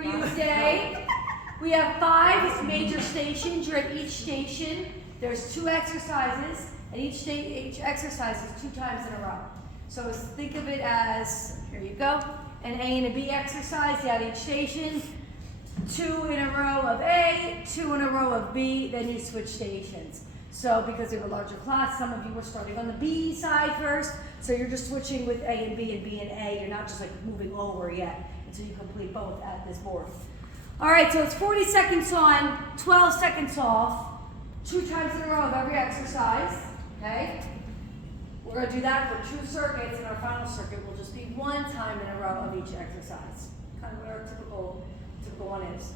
for you today. We have 5 major stations. You're at each station. There's 2 exercises, and each exercise is 2 times in a row. So think of it as, here you go, an A and a B exercise at each station. 2 in a row of A, 2 in a row of B, then you switch stations. So because we have a larger class, some of you were starting on the B side first, so you're just switching with A and B and A. You're not just like moving over yet until you complete both at this board. All right, so it's 40 seconds on, 12 seconds off, 2 times in a row of every exercise, okay? We're gonna do that for 2 circuits, and our final circuit will just be 1 time in a row of each exercise. Kind of what our typical one is.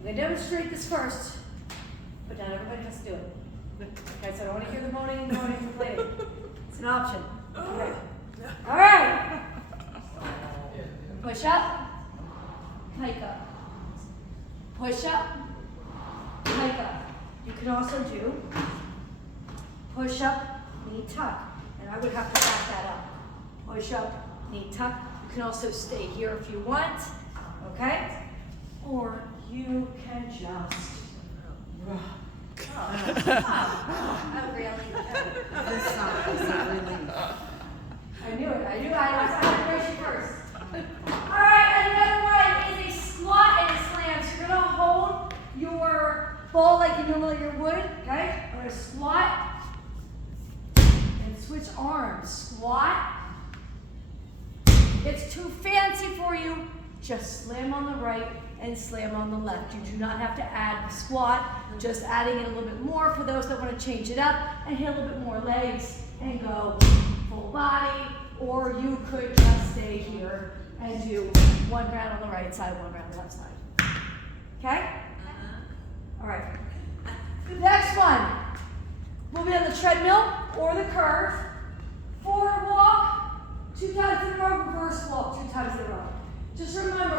I'm gonna demonstrate this first, but not everybody has to do it. Okay, so I don't want to hear the moaning and groaning and complaining. It's an option. Okay. All right. Push up, hike up. Push up, hike up. You can also do push up, knee tuck. And I would have to back that up. Push up, knee tuck. You can also stay here if you want. Okay? Or you can just I knew it. I had to raise you first. Alright, another one is a squat and a slam. So you're going to hold your ball like you normally would. Okay? I'm going to squat and switch arms. Squat. It's too fancy for you. Just slam on the right and slam on the left. You do not have to add the squat, just adding in a little bit more for those that want to change it up and hit a little bit more legs and go full body, or you could just stay here and do 1 round on the right side, 1 round on the left side. Okay? All right. The next one will be on the treadmill or the curve. Forward walk, 2 times in a row, reverse walk, 2 times in a row. Just remember,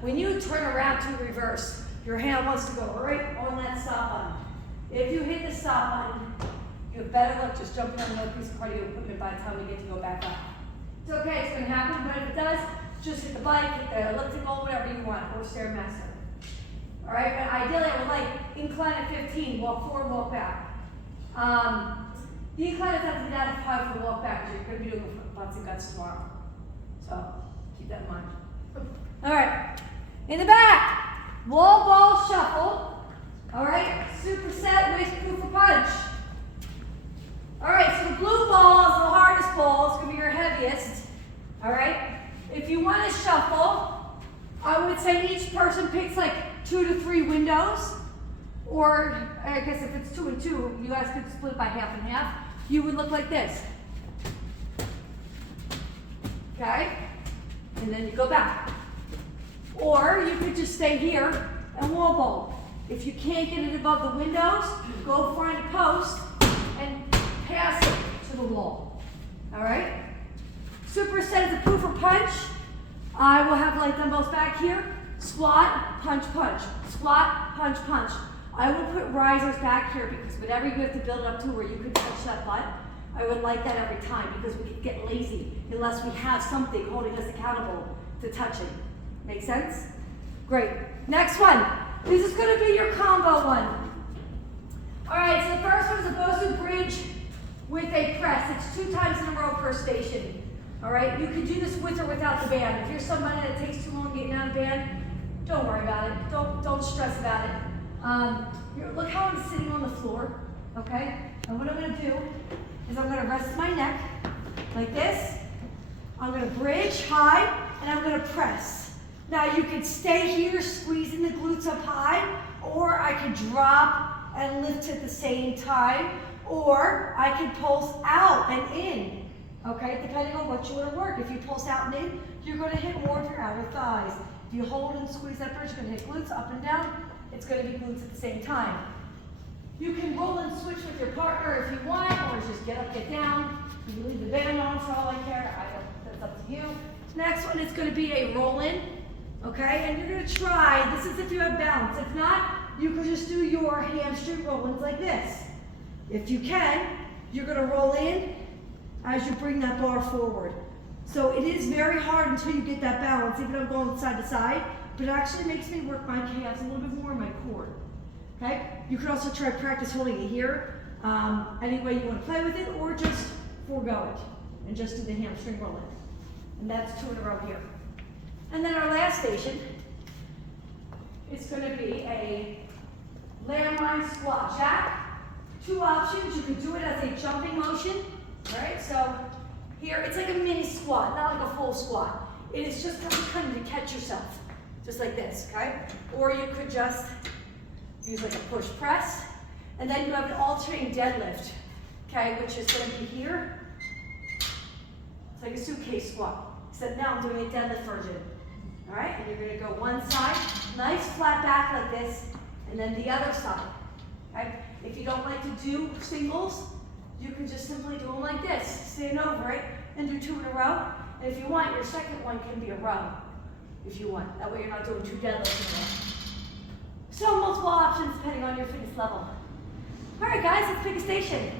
when you turn around to reverse, your hand wants to go right on that stop button. If you hit the stop button, you have better luck just jumping on another piece of cardio equipment by the time we get to go back up. It's okay, it's going to happen, but if it does, just hit the bike, hit the elliptical, whatever you want, or Stairmaster. All right, but ideally I would like incline at 15, walk forward, walk back. The incline is not to that 5 for the walk back, because you're going to be doing butts and guts tomorrow. So keep that in mind. All right, in the back, wall ball shuffle. All right, superset with proof of punch. All right, so the blue ball is the hardest ball. It's going to be your heaviest. All right, if you want to shuffle, I would say each person picks like 2 to 3 windows, or I guess if it's 2 and 2, you guys could split by half and half. You would look like this. Okay, and then you go back. Or you could just stay here and wall ball. If you can't get it above the windows, go find a post and pass it to the wall. All right? Superset is a proof of punch. I will have light dumbbells back here. Squat, punch, punch. Squat, punch, punch. I will put risers back here because whatever you have to build up to where you can touch that butt, I would like that every time because we could get lazy unless we have something holding us accountable to touching. Make sense? Great. Next one. This is going to be your combo one. All right, so the first one is a BOSU bridge with a press. It's 2 times in a row per station. All right, you can do this with or without the band. If you're somebody that takes too long getting out of band, don't worry about it. Don't stress about it. Look how I'm sitting on the floor, okay? And what I'm going to do is I'm going to rest my neck like this. I'm going to bridge high, and I'm going to press. Now you could stay here squeezing the glutes up high, or I could drop and lift at the same time, or I could pulse out and in, okay, depending on what you want to work. If you pulse out and in, you're going to hit more of your outer thighs. If you hold and squeeze that bridge, you're going to hit glutes up and down. It's going to be glutes at the same time. You can roll and switch with your partner if you want, or just get up, get down. You can leave the band on for all I care. That's up to you. Next one is going to be a roll-in, okay? And you're going to try, this is if you have balance. If not, you can just do your hamstring roll-ins like this. If you can, you're going to roll in as you bring that bar forward. So it is very hard until you get that balance, even though I'm going side to side, but it actually makes me work my calves a little bit more in my core. Okay? You could also try practice holding it here, any way you want to play with it, or just forego it and just do the hamstring roll in. And that's 2 in a row here. And then our last station is going to be a landmine squat. Jack, 2 options. You can do it as a jumping motion. All right? So here, it's like a mini squat, not like a full squat. It is just kind of to catch yourself, just like this, okay? Or you could just use like a push press, and then you have an alternating deadlift, okay, which is going to be here. It's like a suitcase squat, except now I'm doing a deadlift version. All right, and you're going to go one side, nice flat back like this, and then the other side. Okay? If you don't like to do singles, you can just simply do them like this, stand over it, and do 2 in a row. And if you want, your second one can be a row, if you want. That way you're not doing 2 deadlifts in a row. So multiple options depending on your fitness level. All right, guys, let's pick a station.